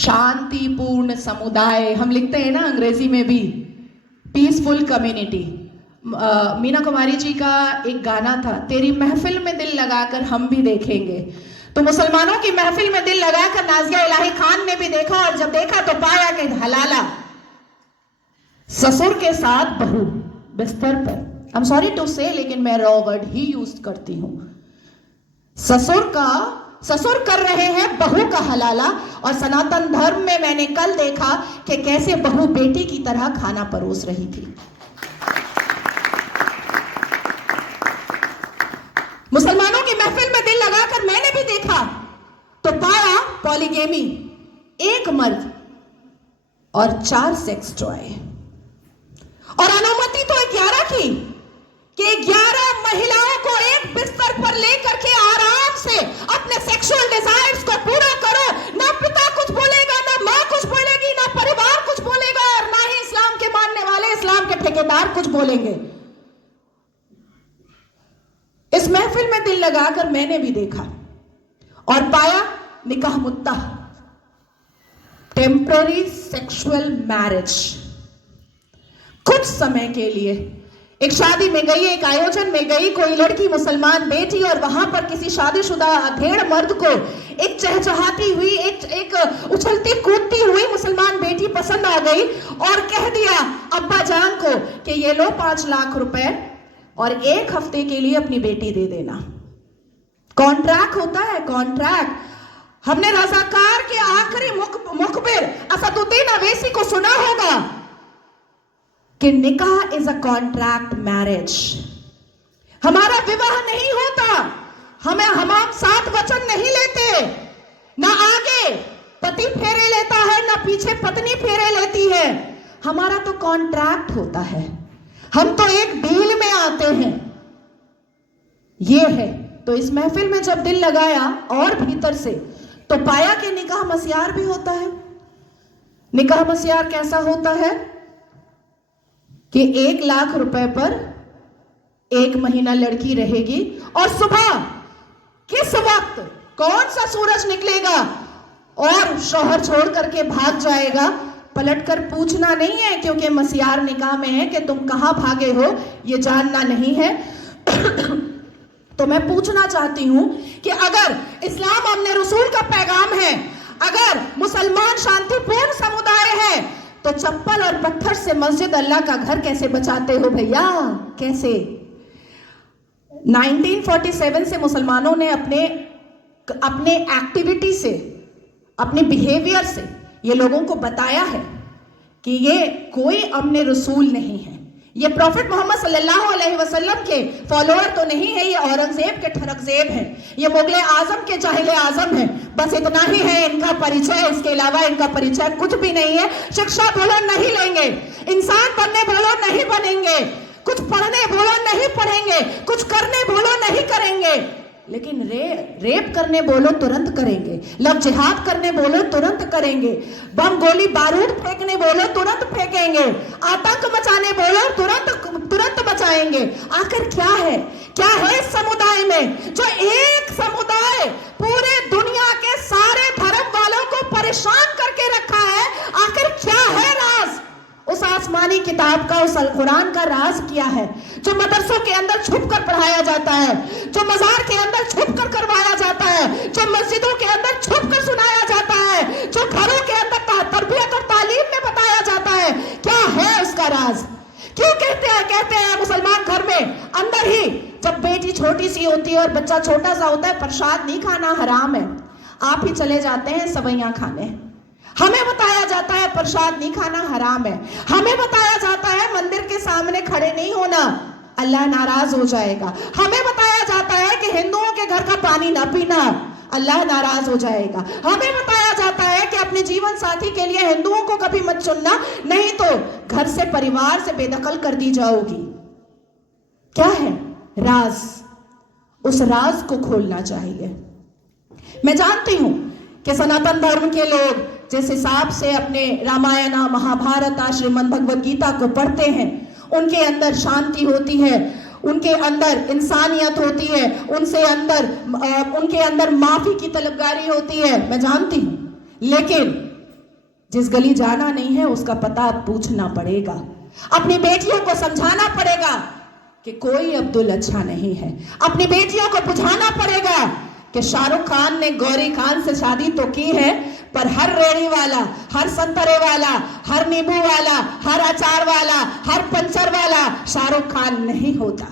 शांतिपूर्ण समुदाय, हम लिखते हैं ना अंग्रेजी में भी, पीसफुल कम्युनिटी। मीना कुमारी जी का एक गाना था, तेरी महफिल में दिल लगाकर हम भी देखेंगे। तो मुसलमानों की महफिल में दिल लगाकर नाज़िया इलाही खान ने भी देखा, और जब देखा तो पाया कि हलाला ससुर के साथ बहू बिस्तर पर, आई एम सॉरी टू से, लेकिन मैं रॉ वर्ड ही यूज करती हूं। ससुर कर रहे हैं बहू का हलाला, और सनातन धर्म में मैंने कल देखा कि कैसे बहू बेटी की तरह खाना परोस रही थी। मुसलमानों की महफिल में दिल लगाकर मैंने भी देखा तो पाया पॉलीगेमी, एक मर्द और 4 सेक्स टॉय, और अनुमति तो 11 की, कि 11 महिलाओं को एक बिस्तर पर लेकर के आराम से अपने सेक्सुअल डिजायर्स को पूरा करो। ना पिता कुछ बोलेगा, ना मां कुछ बोलेगी, ना परिवार कुछ बोलेगा, और ना ही इस्लाम के मानने वाले, इस्लाम के ठेकेदार कुछ बोलेंगे। इस महफिल में दिल लगाकर मैंने भी देखा और पाया निकाह मुत्ता, टेम्पररी सेक्सुअल मैरिज। कुछ समय के लिए एक शादी में गई, एक आयोजन में गई, कोई लड़की मुसलमान बेटी, और वहां पर किसी शादीशुदा अधेड़ मर्द को एक चहचहाती हुई, एक उछलती कूदती हुई मुसलमान बेटी पसंद आ गई, और कह दिया अब्बा जान को कि ये लो 5 लाख रुपए और 1 हफ्ते के लिए अपनी बेटी दे देना। कॉन्ट्रैक्ट होता है, कॉन्ट्रैक्ट। हमने रज़ाकार के आखिरी मुखबिर असदुद्दीन अवैसी को सुना होगा कि निकाह इज अ कॉन्ट्रैक्ट मैरिज। हमारा विवाह नहीं होता, हम 7 वचन नहीं लेते, ना आगे पति फेरे लेता है, ना पीछे पत्नी फेरे लेती है। हमारा तो कॉन्ट्रैक्ट होता है, हम तो एक डील में आते हैं। ये है। तो इस महफिल में जब दिल लगाया और भीतर से, तो पाया कि निकाह मस्यार भी होता है। निकाह मस्यार कैसा होता है कि 1 लाख रुपए पर 1 महीना लड़की रहेगी, और सुबह किस वक्त कौन सा सूरज निकलेगा और शौहर छोड़ करके भाग जाएगा, पलटकर पूछना नहीं है, क्योंकि मस्यार निकाह में है कि तुम कहां भागे हो ये जानना नहीं है। तो मैं पूछना चाहती हूं कि अगर इस्लाम अपने रसूल का पैगाम है, अगर मुसलमान शांतिपूर्ण समुदाय है, तो चप्पल और पत्थर से मस्जिद अल्लाह का घर कैसे बचाते हो भैया, कैसे? 1947 से मुसलमानों ने अपने एक्टिविटी से, अपने बिहेवियर से ये लोगों को बताया है कि ये कोई अमने रसूल नहीं है, ये प्रॉफिट मोहम्मद सल्लल्लाहु अलैहि वसल्लम के फॉलोअर तो नहीं है, ये औरंगजेब के ठरकजेब हैं, ये मुगले आजम के जाहिले आजम हैं। बस इतना ही है इनका परिचय, इसके अलावा इनका परिचय कुछ भी नहीं है। शिक्षा बोलो नहीं लेंगे, इंसान बनने बोलो नहीं बनेंगे, कुछ पढ़ने बोलो नहीं पढ़ेंगे, कुछ करने बोलो नहीं करेंगे, लेकिन रेप करने बोलो तुरंत करेंगे, लव जिहाद करने बोलो तुरंत करेंगे, बम गोली बारूद फेंकने बोलो तुरंत फेंकेंगे, आतंक मचाने बोलो तुरंत मचाएंगे। आखिर क्या है इस समुदाय में, जो एक समुदाय पूरे दुनिया के सारे धर्म वालों को परेशान करके रखा है? आखिर क्या है राज उस आसमानी किताब का, उस अल कुरान का राज क्या है, जो मदरसों के अंदर छुप कर पढ़ाया जाता है, जो मजार के अंदर छुप कर करवाया जाता है, जो मस्जिदों के अंदर छुप कर सुनाया जाता है, जो घरों के अंदर तरबियत और तालीम में बताया जाता है? क्या है उसका राज? क्यों कहते हैं मुसलमान घर में अंदर ही, जब बेटी छोटी सी होती है और बच्चा छोटा सा होता है, प्रसाद नहीं खाना हराम है, आप ही चले जाते हैं सवैयां खाने। हमें बताया जाता है प्रसाद नहीं खाना हराम है, हमें बताया जाता है मंदिर के सामने खड़े नहीं होना, अल्लाह नाराज हो जाएगा, हमें बताया जाता है कि हिंदुओं के घर का पानी ना पीना, अल्लाह नाराज हो जाएगा, हमें बताया जाता है कि अपने जीवन साथी के लिए हिंदुओं को कभी मत चुनना, नहीं तो घर से, परिवार से बेदखल कर दी जाओगी। क्या है राज? उस राज को खोलना चाहिए। मैं जानती हूं कि सनातन धर्म के लोग जिस हिसाब से अपने रामायण, महाभारत, श्रीमद् भगवद गीता को पढ़ते हैं, उनके अंदर शांति होती है, उनके अंदर इंसानियत होती है, उनके अंदर माफी की तलबगारी होती है, मैं जानती हूं। लेकिन जिस गली जाना नहीं है उसका पता अब पूछना पड़ेगा। अपनी बेटियों को समझाना पड़ेगा कि कोई अब्दुल अच्छा नहीं है। अपनी बेटियों को बुझाना पड़ेगा कि शाहरुख खान ने गौरी खान से शादी तो की है, पर हर रेड़ी वाला, हर संतरे वाला, हर नींबू वाला, हर अचार वाला, हर पंचर वाला शाहरुख खान नहीं होता।